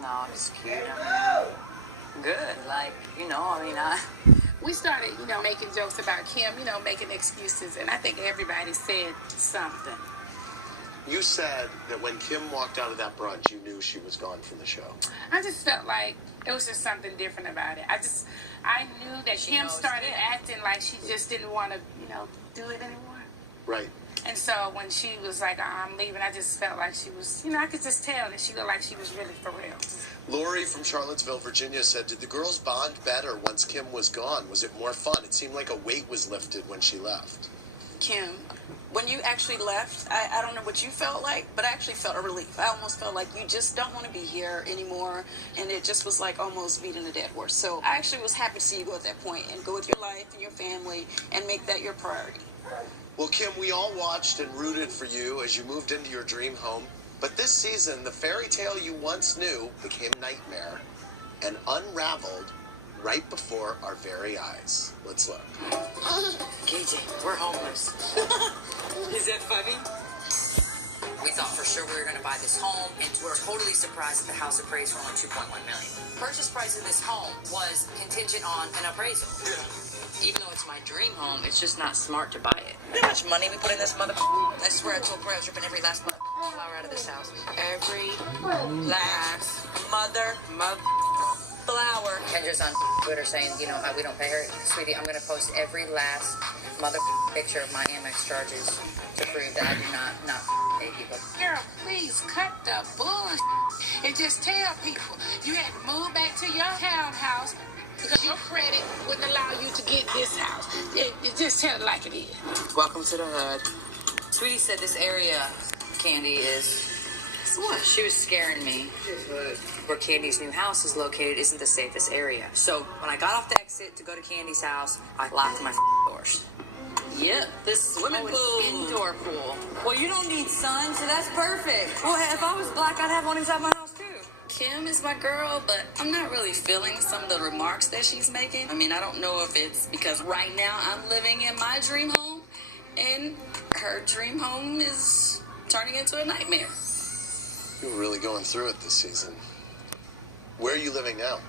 No, it's cute. I mean, good. Like, we started, making jokes about Kim, making excuses, and I think everybody said something. You said that when Kim walked out of that brunch, you knew she was gone from the show. I just felt like it was just something different about it. I knew that Kim started acting like she just didn't want to, do it anymore. Right. And so when she was like, I'm leaving, I just felt like she was, I could just tell that she looked like she was really for real. Lori from Charlottesville, Virginia said, did the girls bond better once Kim was gone? Was it more fun? It seemed like a weight was lifted when she left. Kim, when you actually left, I don't know what you felt like, but I actually felt a relief. I almost felt like you just don't want to be here anymore, and it just was like almost beating a dead horse. So I actually was happy to see you go at that point and go with your life and your family and make that your priority. Well, Kim, we all watched and rooted for you as you moved into your dream home. But this season, the fairy tale you once knew became nightmare and unraveled right before our very eyes. Let's look. KJ, we're homeless. Is that funny? We thought for sure we were going to buy this home, and we were totally surprised that the house appraised for only $2.1 million. Purchase price of this home was contingent on an appraisal. Yeah. Even though it's my dream home, it's just not smart to buy it. You know how much money we put in this mother? I swear I told Corey I was ripping every last flower out of this house. Every last mother flower. Kendra's on Twitter saying, how we don't pay her. Sweetie, I'm going to post every last mother picture of my Amex charges to prove that I do not pay people. Girl, please cut the bullshit and just tell people you had to move back to your townhouse because your credit wouldn't allow you to get this house. You just tell it like it is. Welcome to the hood. Sweetie said this area, Candy, is... What? She was scaring me. Where Candy's new house is located isn't the safest area. So when I got off the exit to go to Candy's house, I locked my doors. Yep, this swimming pool. Indoor pool. Well, you don't need sun, so that's perfect. Well, if I was black, I'd have one inside my house, too. Kim is my girl, but I'm not really feeling some of the remarks that she's making. I mean, I don't know if it's because right now I'm living in my dream home, and her dream home is turning into a nightmare. You're really going through it this season. Where are you living now?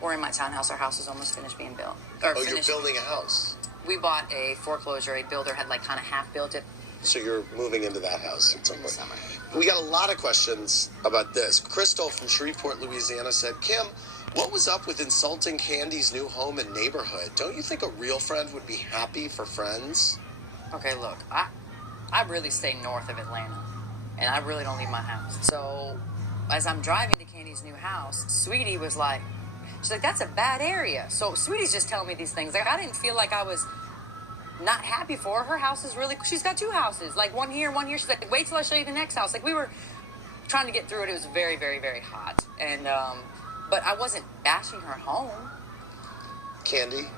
We're in my townhouse. Our house is almost finished being built. You're building a house. We bought a foreclosure. A builder had kind of half built it. So you're moving into that house at some point. Summer. We got a lot of questions about this. Crystal from Shreveport, Louisiana said, Kim, what was up with insulting Candy's new home and neighborhood? Don't you think a real friend would be happy for friends? Okay, look, I really stay north of Atlanta, and I really don't leave my house. So as I'm driving to Candy's new house, Sweetie was like, she's like, that's a bad area. So Sweetie's just telling me these things. Like, I didn't feel like I was not happy for her. Her house is really, she's got two houses, like one here, one here. She's like, wait till I show you the next house. Like, we were trying to get through it. It was very, very, very hot. And, but I wasn't bashing her home. Candy?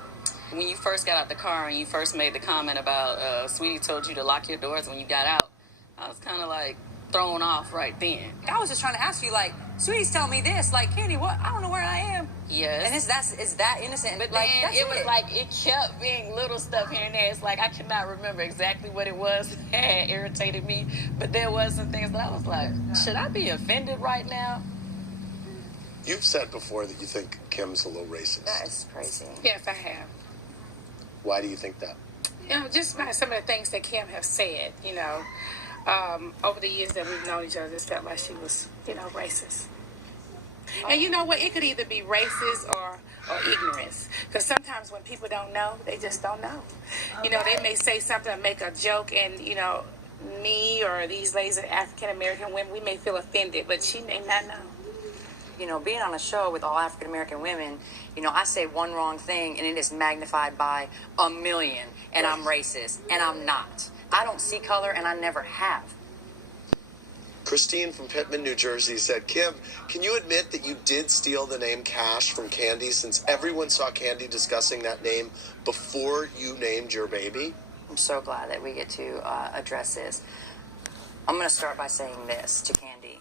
When you first got out the car and you first made the comment about Sweetie told you to lock your doors when you got out, I was kind of like thrown off right then. I was just trying to ask you, like, Sweetie's telling me this, like, Candy, what? I don't know where I am. Yes. And it's that innocent. But like, then it was like, it kept being little stuff here and there. It's like, I cannot remember exactly what it was that had irritated me. But there was some things that I was like, should I be offended right now? You've said before that you think Kim's a little racist. That is crazy. Yes, I have. Why do you think that? Just by some of the things that Kim has said, over the years that we've known each other, just felt like she was, racist. And you know what? It could either be racist or ignorance. Because sometimes when people don't know, they just don't know. They may say something or make a joke and, me or these ladies, African-American women, we may feel offended, but she may not know. Being on a show with all African-American women, I say one wrong thing and it is magnified by a million, and I'm racist, and I'm not. I don't see color, and I never have. Christine from Pittman, New Jersey said, Kim, can you admit that you did steal the name Cash from Candy since everyone saw Candy discussing that name before you named your baby? I'm so glad that we get to address this. I'm going to start by saying this to Candy.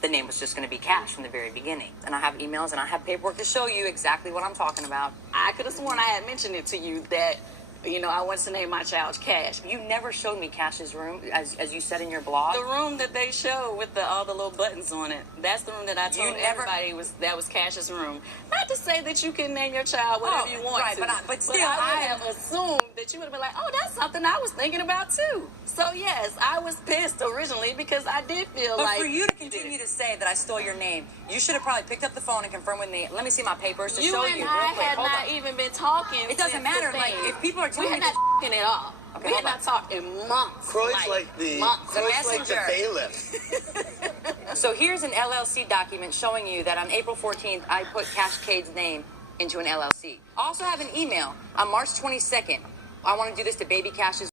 The name was just going to be Cash from the very beginning. And I have emails and I have paperwork to show you exactly what I'm talking about. I could have sworn I had mentioned it to you that You know, I wanted to name my child Cash. You never showed me Cash's room, as you said in your blog. The room that they show with all the little buttons on it. That's the room that I told everybody that was Cash's room. Not to say that you can name your child whatever you want right, to. but still, I would have assumed that you would have been like, oh, that's something I was thinking about too. So yes, I was pissed originally because I did feel But like. for you to continue to say that I stole your name, you should have probably picked up the phone and confirmed with me. Let me see my papers to show you. You and I had Hold not on. even been talking. It doesn't since matter. the Like, thing. if people are telling we me had not talking at all. Okay, We had hold on. not talked in months. Croyd's like the months. Croyd's like the messenger. bailiff. So here's an LLC document showing you that on April 14th, I put Cash Cade's name into an LLC. Also have an email on March 22nd. I want to do this to Baby Cash's